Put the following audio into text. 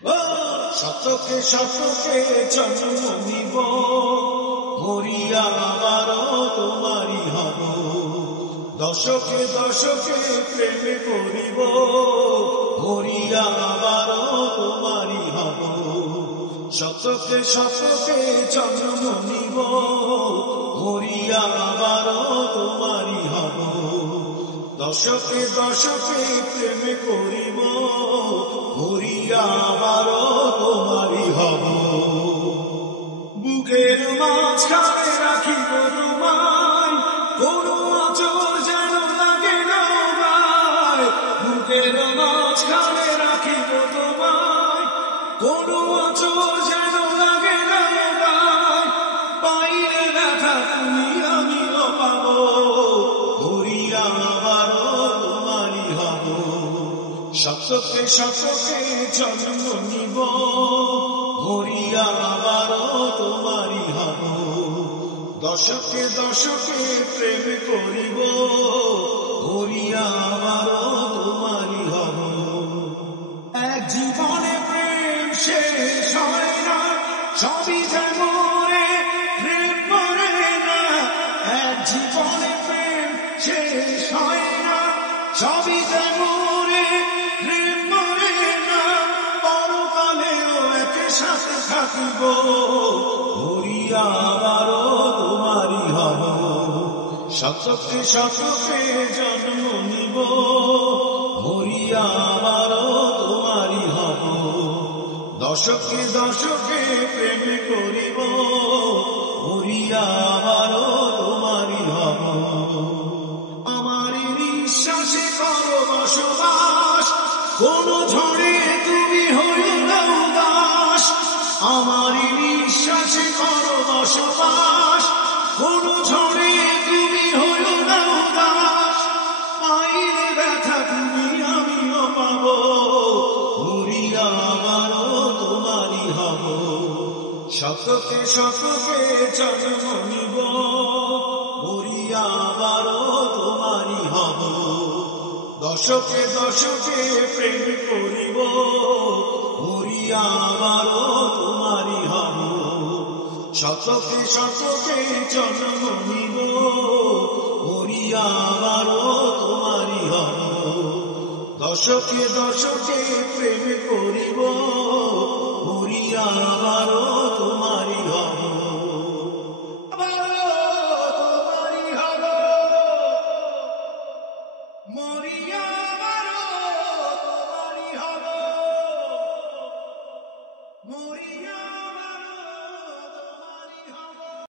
শতকে শতকে জন্ম নিব, মরিয়া আবারও তোমারই হব। দশকে দশকে প্রেম করিব, মরিয়া আবারও তোমারই হব। শতকে শতকে জন্ম নিব, মরিয়া আবারও তোমারই হব। দশকে দশকে প্রেম করিব, মরিয়া আবারও তোমারই হব। বুকের মাঝখানে রাখিব তোমায়, কোনো আঁচল যেন লাগে না আমায়। বুকের মাঝখানে রাখিব তোমায়, কোনো আঁচল যেন লাগে না আমায়। পাইলে ব্যথা তুমি আমিও পাবো, মরিয়া আবারও তোমারই হব। শতকে শতকে জন্ম নিব, মরিয়া আবারও তোমারই হব। দশকে দশকে প্রেম করিব, মরিয়া আবারও তোমারই হব। এক জীবনে প্রেম শেষ হয় না, সবই মরে প্রেম মরে না। এক জীবনে প্রেম শেষ হয় না, সবই মরে প্রেম মরে না। পরকালেও একসাথে থাকিব, মরিয়া আবারও তোমারই হব। শতকে শতকে জন্ম নিব, মরিয়া আবারও তোমারই হব। দশকে দশকে প্রেম করিব, মরিয়া আবারও তোমারই হব। আমার নিঃশ্বাসে করো বসবাস, কোন ঝড়ে তুমি হইও না উদাস। আমার নিঃশ্বাসে করো বসবাস, কোন ঝড়ে তুমি হইও না উদাস। পাইলে ব্যথা তুমি আমিও পাবো, মরিয়া আবারও তোমারই হব। শতকে শতকে জন্ম নিব, মরিয়া আবারও তোমারই হব। দশকে দশকে প্রেম করিব, মরিয়া আবারও তোমারই হব। শতকে শতকে জন্ম নিব, মরিয়া আবারও তোমারই হব। দশকে দশকে প্রেম করিব, মরিয়া আবারও তোমারই হব। মরিয়া আবারও তোমারই হব, মরিয়া।